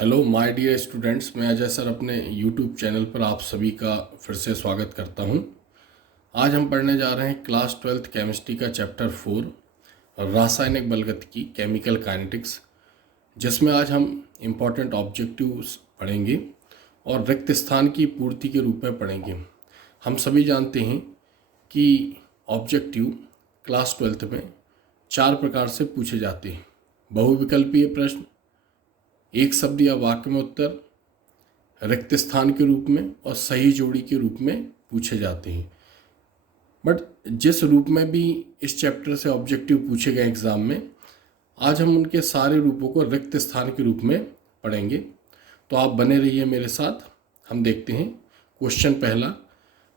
Hello my dear students, मैं Ajay sir अपने YouTube channel पर आप सभी का फिर से स्वागत करता हूं। आज हम पढ़ने जा रहे हैं क्लास 12th केमिस्ट्री का चैप्टर 4 रासायनिक बलगतिकी केमिकल काइनेटिक्स, जिसमें आज हम इम्पॉर्टेंट ऑब्जेक्टिव्स पढ़ेंगे और रिक्त स्थान की पूर्ति के रूप में पढ़ेंगे। हम सभी जानते हैं कि ऑब्जेक्टिव क्लास 12th में 4 प्रकार से पूछे जाते हैं। बहुविकल्पीय प्रश्न, एक शब्द या वाक्य में उत्तर, रिक्त स्थान के रूप में और सही जोड़ी के रूप में पूछे जाते हैं। बट जिस रूप में भी इस चैप्टर से ऑब्जेक्टिव पूछे गए एग्जाम में, आज हम उनके सारे रूपों को रिक्त स्थान के रूप में पढ़ेंगे। तो आप बने रहिए मेरे साथ। हम देखते हैं क्वेश्चन पहला,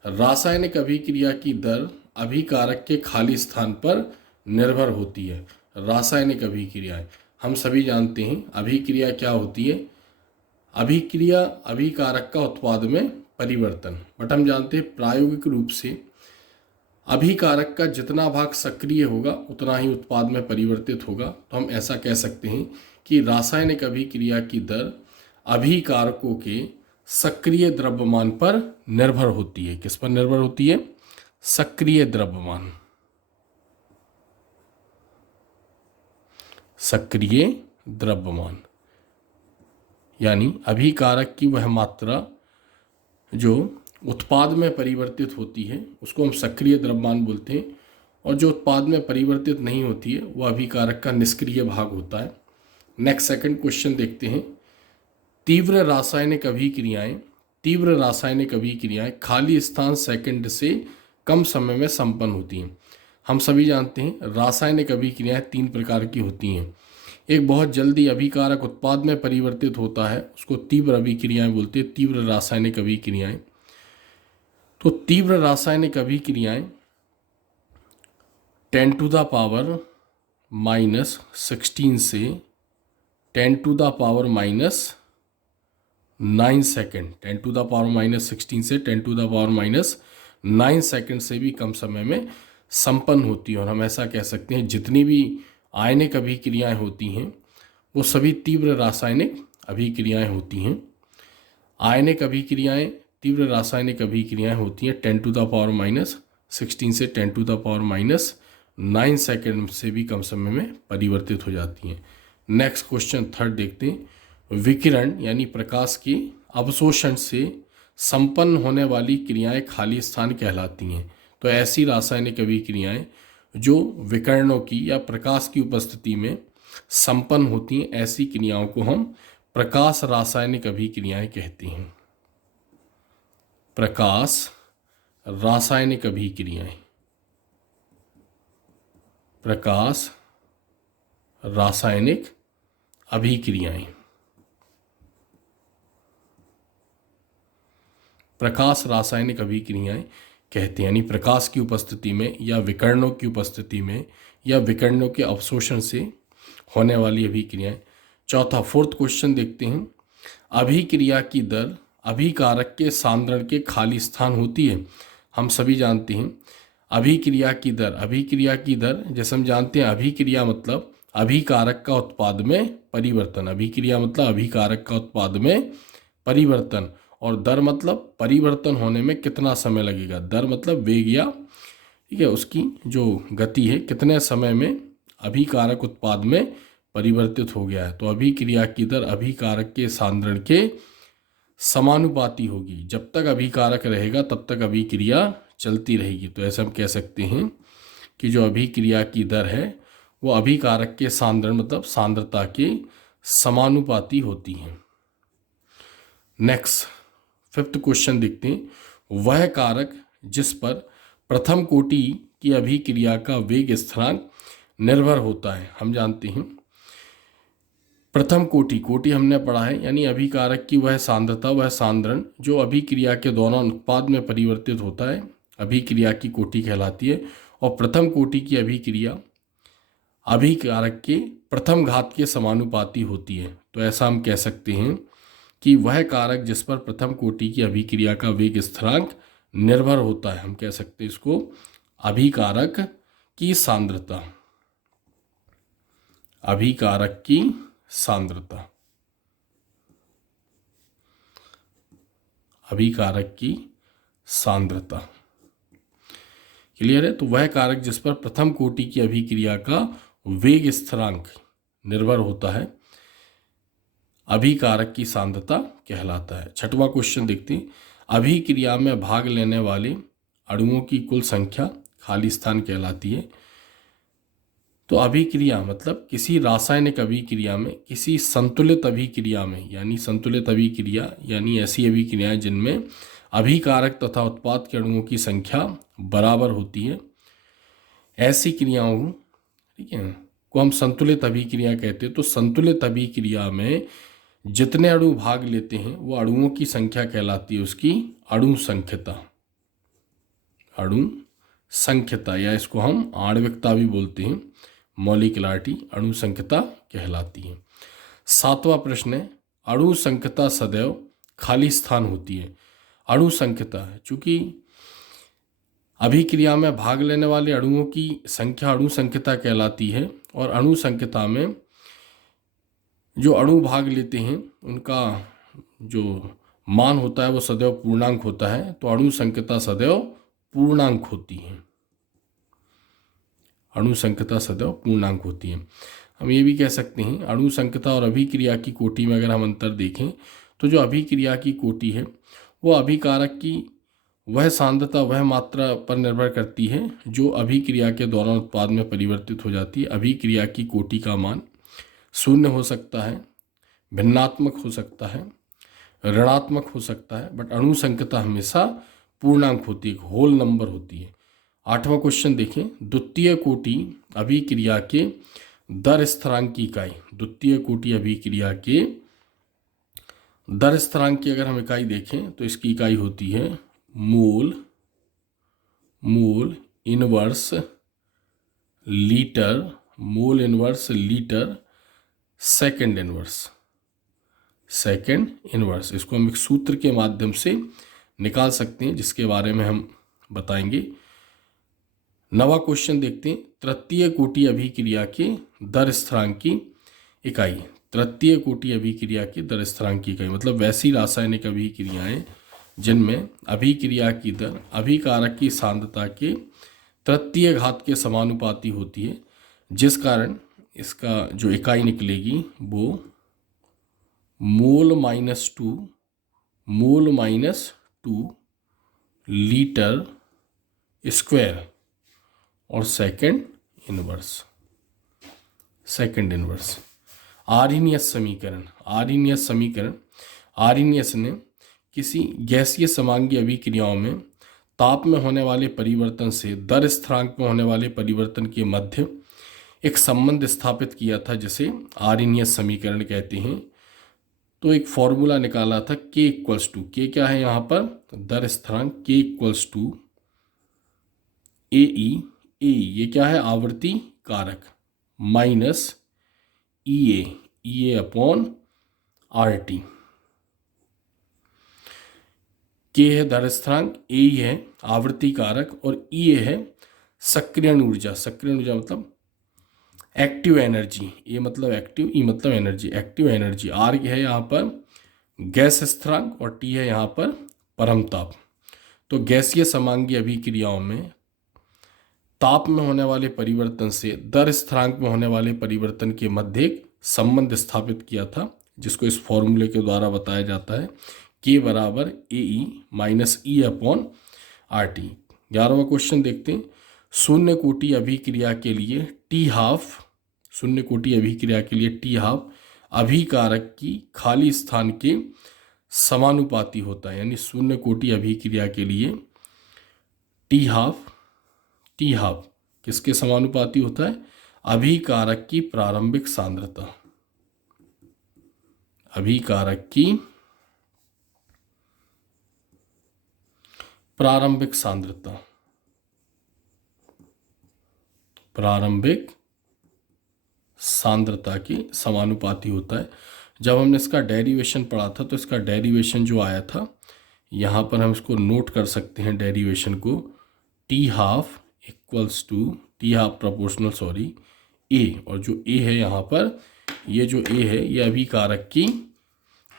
रासायनिक अभिक्रिया की दर अभिकारक के खाली स्थान पर निर्भर होती है। रासायनिक अभिक्रियाएं हम सभी जानते हैं, अभिक्रिया क्या होती है। अभिक्रिया अभिकारक का उत्पाद में परिवर्तन। बट हम जानते हैं प्रायोगिक रूप से अभिकारक का जितना भाग सक्रिय होगा उतना ही उत्पाद में परिवर्तित होगा। तो हम ऐसा कह सकते हैं कि रासायनिक अभिक्रिया की दर अभिकारकों के सक्रिय द्रव्यमान पर निर्भर होती है। किस पर निर्भर होती है? सक्रिय द्रव्यमान। सक्रिय द्रव्यमान यानी अभिकारक की वह मात्रा जो उत्पाद में परिवर्तित होती है उसको हम सक्रिय द्रव्यमान बोलते हैं, और जो उत्पाद में परिवर्तित नहीं होती है वह अभिकारक का निष्क्रिय भाग होता है। नेक्स्ट सेकंड क्वेश्चन देखते हैं, तीव्र रासायनिक अभिक्रियाएं खाली स्थान सेकंड से कम समय में संपन्न होती हैं। हम सभी जानते हैं रासायनिक अभिक्रियाएं 3 प्रकार की होती हैं। एक बहुत जल्दी अभिकारक उत्पाद में परिवर्तित होता है, उसको तीव्र अभिक्रियाएं बोलते हैं, तीव्र रासायनिक अभिक्रियाएं। तो तीव्र रासायनिक अभिक्रियाएं 10⁻⁻16 से 10⁻⁻9 सेकेंड, 10⁻⁻16 से 10⁻⁻9 सेकेंड से भी कम समय में संपन्न होती है। और हम ऐसा कह सकते हैं जितनी भी आयनिक अभिक्रियाएं होती हैं वो सभी तीव्र रासायनिक अभिक्रियाएं होती हैं। आयनिक अभिक्रियाएं तीव्र रासायनिक अभिक्रियाएं होती हैं 10⁻⁻16 से 10⁻⁻9 सेकेंड से भी कम समय में परिवर्तित हो जाती हैं। नेक्स्ट क्वेश्चन थर्ड देखते हैं, विकिरण यानी प्रकाश के अवशोषण से संपन्न होने वाली क्रियाएं खाली स्थान कहलाती हैं। तो ऐसी रासायनिक अभिक्रियाएं जो विकर्णों की या प्रकाश की उपस्थिति में संपन्न होती हैं, ऐसी क्रियाओं को हम प्रकाश रासायनिक अभिक्रियाएं कहते हैं। प्रकाश रासायनिक अभिक्रियाएं, प्रकाश रासायनिक अभिक्रियाएं, प्रकाश रासायनिक अभिक्रियाएं कहते हैं, यानी प्रकाश की उपस्थिति में या विकर्णों की उपस्थिति में या विकर्णों के अवशोषण से होने वाली अभिक्रियाएं। चौथा फोर्थ क्वेश्चन देखते हैं, अभिक्रिया की दर अभिकारक के सांद्रण के खाली स्थान होती है। हम सभी जानते हैं अभिक्रिया की दर जैसे हम जानते हैं अभिक्रिया मतलब अभिकारक का उत्पाद में परिवर्तन, अभिक्रिया मतलब अभिकारक का उत्पाद में परिवर्तन, और दर मतलब परिवर्तन होने में कितना समय लगेगा। दर मतलब वेग या ठीक है उसकी जो गति है, कितने समय में अभिकारक उत्पाद में परिवर्तित हो गया है। तो अभिक्रिया की दर अभिकारक के सांद्रण के समानुपाती होगी। जब तक अभिकारक रहेगा तब तक अभिक्रिया चलती रहेगी। तो ऐसे हम कह सकते हैं कि जो अभिक्रिया की दर है वो अभिकारक के सांद्रण मतलब सांद्रता के समानुपाती होती है। नेक्स्ट फिफ्थ क्वेश्चन देखते हैं, वह कारक जिस पर प्रथम कोटि की अभिक्रिया का वेग स्थिरांक निर्भर होता है। हम जानते हैं प्रथम कोटि हमने पढ़ा है, यानी अभिकारक की वह सांद्रता, वह सांद्रण जो अभिक्रिया के दौरान उत्पाद में परिवर्तित होता है, अभिक्रिया की कोटि कहलाती है। और प्रथम कोटि की अभिक्रिया अभिकारक के प्रथम घात के समानुपाती होती है। तो ऐसा हम कह सकते हैं कि वह कारक जिस पर प्रथम कोटि की अभिक्रिया का वेग स्थिरांक निर्भर होता है, हम कह सकते हैं इसको अभिकारक की सांद्रता, अभिकारक की सांद्रता। अभिकारक की सांद्रता। क्लियर है? तो वह कारक जिस पर प्रथम कोटि की अभिक्रिया का वेग स्थिरांक निर्भर होता है अभिकारक की सांद्रता कहलाता है। छठवां क्वेश्चन देखते हैं। अभिक्रिया में भाग लेने वाले अणुओं की कुल संख्या खाली स्थान कहलाती है। तो अभिक्रिया मतलब किसी रासायनिक अभिक्रिया में, किसी संतुलित अभिक्रिया में, यानी संतुलित अभिक्रिया यानी ऐसी अभिक्रियाएं जिनमें अभिकारक तथा उत्पाद के अणुओं की संख्या बराबर होती है, ऐसी क्रियाओं, ठीक है, को हम संतुलित अभिक्रिया कहते हैं। तो संतुलित अभिक्रिया में जितने अणु भाग लेते हैं वो अणुओं की संख्या कहलाती है उसकी अणु संख्यता। अणु संख्यता, या इसको हम आणविकता भी बोलते हैं, मॉलिक्युलरिटी, अणु संख्यता कहलाती है। सातवां प्रश्न है, अणु संख्यता सदैव खाली स्थान होती है। अणु संख्यता, चूंकि अभिक्रिया में भाग लेने वाले अणुओं की संख्या अणु संख्यता कहलाती है, और अणु संख्यता में जो अणु भाग लेते हैं उनका जो मान होता है वो सदैव पूर्णांक होता है। तो अणु संख्यता सदैव पूर्णांक होती है। अणु संख्यता सदैव पूर्णांक होती है। हम ये भी कह सकते हैं अणु संख्यता और अभिक्रिया की कोटि में अगर हम अंतर देखें तो जो अभिक्रिया की कोटि है वो अभिकारक की वह सांद्रता, वह मात्रा पर निर्भर करती है जो अभिक्रिया के दौरान उत्पाद में परिवर्तित हो जाती है। अभिक्रिया की कोटि का मान शून्य हो सकता है, भिन्नात्मक हो सकता है, ऋणात्मक हो सकता है, बट अणु संख्यता हमेशा पूर्णांक होती है, एक होल नंबर होती है। आठवां क्वेश्चन देखें। द्वितीय कोटि अभिक्रिया के दर स्थिरांक की इकाई। द्वितीय कोटि अभिक्रिया के दर स्थिरांक की अगर हम इकाई देखें तो इसकी इकाई होती है mole, mole inverse litre, mole inverse litre second inverse, second inverse. इसको हम एक सूत्र के माध्यम से निकाल सकते हैं जिसके बारे में हम बताएंगे। नवा क्वेश्चन देखते हैं। तृतीय कोटि अभिक्रिया के दर स्थिरांक की इकाई। तृतीय कोटि अभिक्रिया की दर स्थिरांक की इकाई मतलब वैसी रासायनिक अभिक्रियाएं जिनमें अभिक्रिया की दर अभिकारक की सांद्रता के तृतीय घात के समानुपाती होती है, जिस कारण इसका जो इकाई निकलेगी वो mole minus two litre square और सेकंड इनवर्स। आर्हीनियस समीकरण, आर्हीनियस ने किसी गैसीय समांगी अभिक्रियाओं में ताप में होने वाले परिवर्तन से दर स्थिरांक में होने वाले परिवर्तन के मध्य एक संबंध स्थापित किया था जिसे आर्हीनियस समीकरण कहते हैं। तो एक फॉर्मूला निकाला था K इक्वल्स टू, K क्या है यहाँ पर दर स्थिरांक, K इक्वल्स टू AE, ये क्या है आवृत्ति कारक, minus EA upon RT। K है दर स्थिरांक, AE है आवृत्ति कारक और EA है सक्रियण ऊर्जा। सक्रियण ऊर्जा मतलब एक्टिव एनर्जी, ए मतलब एक्टिव, ई मतलब एनर्जी, एक्टिव एनर्जी। आर है यहाँ पर गैस स्थिरांक और टी है यहाँ पर परमताप। तो गैसीय समांगी अभिक्रियाओं में ताप में होने वाले परिवर्तन से दर स्थिरांक में होने वाले परिवर्तन के मध्य एक संबंध स्थापित किया था जिसको इस फॉर्मूले के द्वारा बताया जाता है K बराबर AE minus E upon RT। 11वां क्वेश्चन देखते हैं। शून्य कोटि अभिक्रिया के लिए टी हाफ, शून्य कोटि अभिक्रिया के लिए टी हाफ अभिकारक की खाली स्थान के समानुपाती होता है। यानी शून्य कोटि अभिक्रिया के लिए टी हाफ किसके समानुपाती होता है अभिकारक की प्रारंभिक सांद्रता, अभिकारक की प्रारंभिक सांद्रता, प्रारंभिक सांद्रता के समानुपाती होता है। जब हमने इसका डेरिवेशन पढ़ा था तो इसका डेरिवेशन जो आया था यहाँ पर हम इसको नोट कर सकते हैं डेरिवेशन को, T half equals to T half proportional A, और जो ए है यहाँ पर ये जो ए है ये अभिकारक की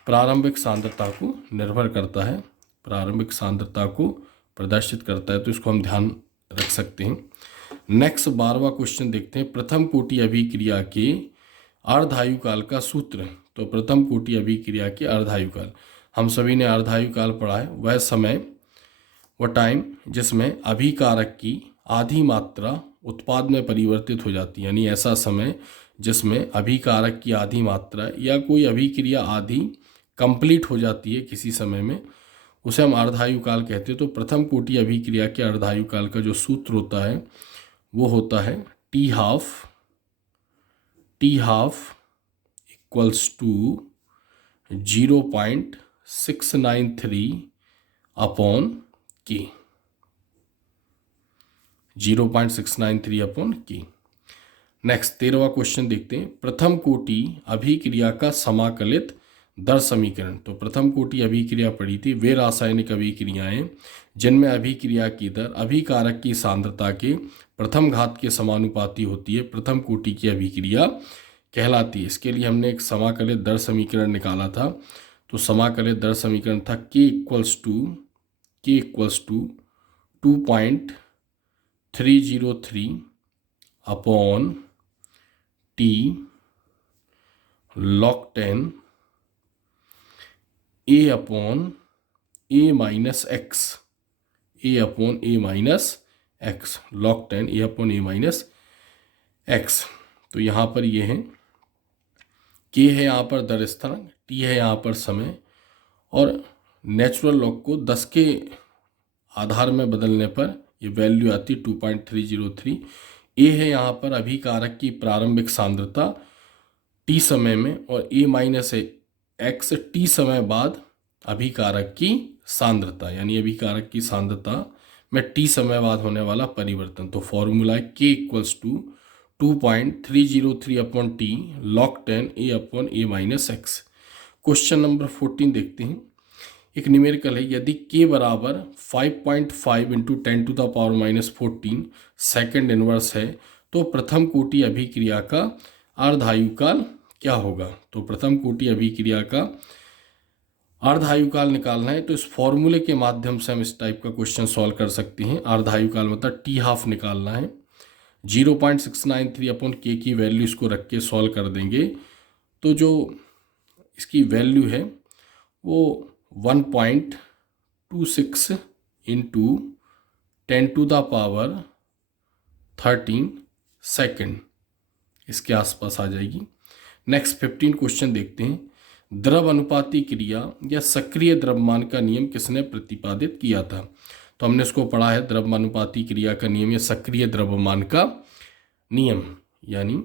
प्रारंभिक सांद्रता को निर्भर करता है। प्रारंभिक सांद्रता को प्रदर्शित करता है, तो इसको हम ध्यान रख सकते हैं। नेक्स्ट 12वां क्वेश्चन देखते हैं, प्रथम कोटि अभिक्रिया के अर्धायुकाल का सूत्र। तो प्रथम कोटि अभिक्रिया के अर्धायुकाल, हम सभी ने अर्धायुकाल पढ़ा है, वह समय, वह टाइम जिसमें अभिकारक की आधी मात्रा उत्पाद में परिवर्तित हो जाती है, यानी ऐसा समय जिसमें अभिकारक की आधी मात्रा या कोई अभिक्रिया आधी कंप्लीट हो जाती है किसी समय में, उसे हम अर्धायुकाल कहते हैं। तो प्रथम कोटि अभिक्रिया के अर्धायुकाल का जो सूत्र होता है वो होता है T half equals to 0.693 upon K, 0.693 upon के। नेक्स्ट 13वां क्वेश्चन देखते हैं, प्रथम कोटि अभिक्रिया का समाकलित दर समीकरण। तो प्रथम कोटि अभिक्रिया पढ़ी थी, वे रासायनिक अभिक्रियाएं जिनमें अभिक्रिया की दर अभिकारक की सांद्रता के प्रथम घात के समानुपाती होती है, प्रथम कोटि की अभिक्रिया कहलाती है। इसके लिए हमने एक समाकलित दर समीकरण निकाला था। तो समाकलित दर समीकरण था K equals to 2.303 upon T log 10 A upon A minus x, A upon A minus x, log 10 A upon A minus x. तो यहाँ पर ये है, K है यहाँ पर दर स्थिरांक, T है यहाँ पर समय, और नेचुरल लॉग को 10 के आधार में बदलने पर ये वैल्यू आती 2.303। A है यहाँ पर अभिकारक की प्रारंभिक सांद्रता T समय में, और A माइनस एक्स T समय बाद अभिकारक की सांद्रता, यानी अभिकारक की सांद्रता में T समय बाद होने वाला परिवर्तन। तो फॉर्मूला है K equals to 2.303 upon T log 10 A upon A minus x. Question number 14 देखते हैं, एक न्यूमेरिकल है, यदि K बराबर 5.5 into 10 to the power minus 14 second inverse है तो प्रथम कोटि अभिक्रिया का अर्धायुकाल क्या होगा। तो प्रथम कोटि अभिक्रिया का अर्धायुकाल निकालना है, तो इस फॉर्मूले के माध्यम से हम इस टाइप का क्वेश्चन सॉल्व कर सकते हैं। अर्धायुकाल मतलब टी हाफ निकालना है, 0.693 अपॉन के की वैल्यू इसको रख के सॉल्व कर देंगे, तो जो इसकी वैल्यू है वो 1.26 into 10 to the power 13 second इसके आसपास आ जाएगी। नेक्स्ट 15 क्वेश्चन देखते हैं, द्रव अनुपाती क्रिया या सक्रिय द्रव्यमान का नियम किसने प्रतिपादित किया था। तो हमने इसको पढ़ा है, द्रव्यमानुपाती क्रिया का नियम या सक्रिय द्रव्यमान का नियम, यानी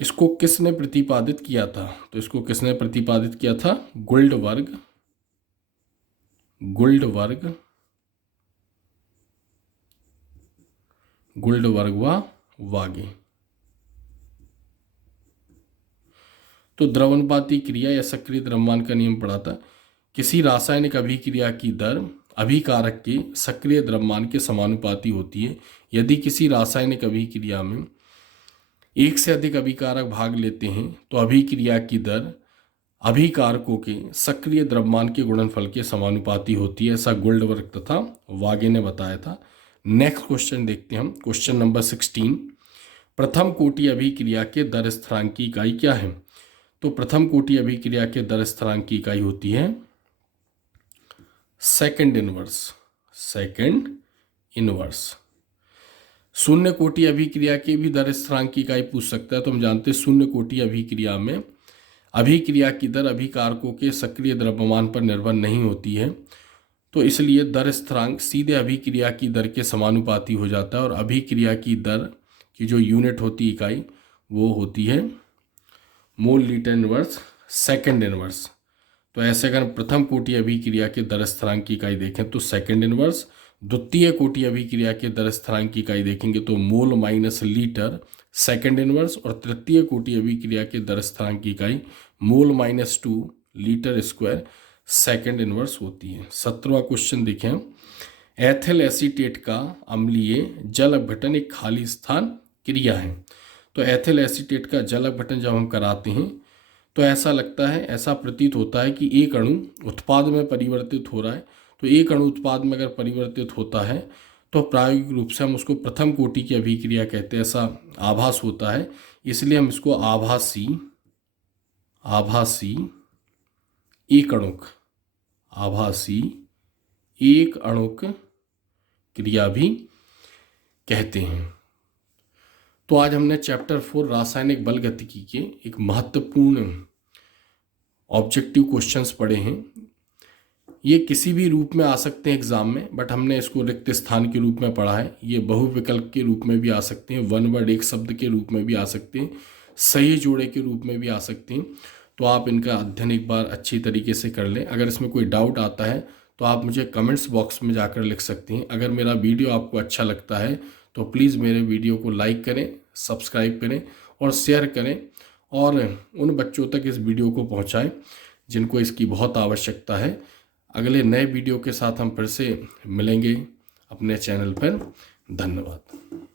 इसको किसने प्रतिपादित किया था। तो इसको किसने प्रतिपादित किया था, गुल्डबर्ग व वागे। तो द्रव्यानुपाती क्रिया या सक्रिय द्रव्यमान का नियम पढ़ा था, किसी रासायनिक अभिक्रिया की दर अभिकारक के सक्रिय द्रव्यमान के समानुपाती होती है। यदि किसी रासायनिक अभिक्रिया में एक से अधिक अभिकारक भाग लेते हैं तो अभिक्रिया की दर अभिकारकों के सक्रिय द्रव्यमान के गुणनफल के समानुपाती होती है, ऐसा गोल्डबर्ग तथा वागे ने बताया था। नेक्स्ट क्वेश्चन देखते हैं हम, क्वेश्चन नंबर 16, प्रथम कोटि अभिक्रिया के दर स्थिरांक की इकाई क्या है। तो प्रथम कोटि अभिक्रिया के दर स्थिरांक की इकाई होती है सेकंड इनवर्स। शून्य कोटि अभिक्रिया की भी दर स्थिरांक की इकाई पूछ सकता है। तो हम जानते हैं शून्य कोटि अभिक्रिया में अभिक्रिया की दर अभिकारकों के सक्रिय द्रव्यमान पर निर्भर नहीं होती है, तो इसलिए दर स्थिरांक सीधे अभिक्रिया की दर के समानुपाती हो जाता है, और अभिक्रिया की दर की जो यूनिट होती है इकाई वो होती है mole litre inverse second inverse. तो ऐसे अगर प्रथम कोटि अभिक्रिया के दर स्थिरांक की इकाई देखें तो सेकंड इनवर्स, द्वितीय कोटि अभिक्रिया के दर स्थिरांक की इकाई देखेंगे तो mole minus litre second inverse, और तृतीय कोटि अभिक्रिया के दर स्थिरांक की इकाई mole minus 2 litre square second inverse होती है। 17वां क्वेश्चन देखें, एथिल एसीटेट का अम्लीय जल अपघटन एक खाली स्थान क्रिया है। तो एथिल एसीटेट का जल अपघटन जब हम कराते हैं तो ऐसा लगता है, ऐसा प्रतीत होता है कि एक अणु उत्पाद में परिवर्तित हो रहा है। तो एक अणु उत्पाद में अगर परिवर्तित होता है तो प्रायोगिक रूप से हम उसको प्रथम कोटि की अभिक्रिया कहते हैं, ऐसा आभास होता है। इसलिए हम इसको आभासी एक अणुक क्रिया भी कहते हैं। तो आज हमने चैप्टर 4 रासायनिक बल गतिकी के एक महत्वपूर्ण ऑब्जेक्टिव क्वेश्चंस पढ़े हैं। ये किसी भी रूप में आ सकते हैं एग्जाम में, बट हमने इसको रिक्त स्थान के रूप में पढ़ा है। ये बहुविकल्प के रूप में भी आ सकते हैं, वन वर्ड एक शब्द के रूप में भी आ सकते हैं, सही जोड़े के रूप में भी आ सकते हैं। तो आप इनका अध्ययन एक बार अच्छी तरीके से कर लें। अगर इसमें कोई डाउट आता है तो आप मुझे कमेंट्स बॉक्स में जाकर लिख सकते हैं। अगर मेरा वीडियो आपको अच्छा लगता है तो प्लीज़ मेरे वीडियो को लाइक करें, सब्सक्राइब करें और शेयर करें, और उन बच्चों तक इस वीडियो को पहुंचाएं जिनको इसकी बहुत आवश्यकता है। अगले नए वीडियो के साथ हम फिर से मिलेंगे अपने चैनल पर। धन्यवाद।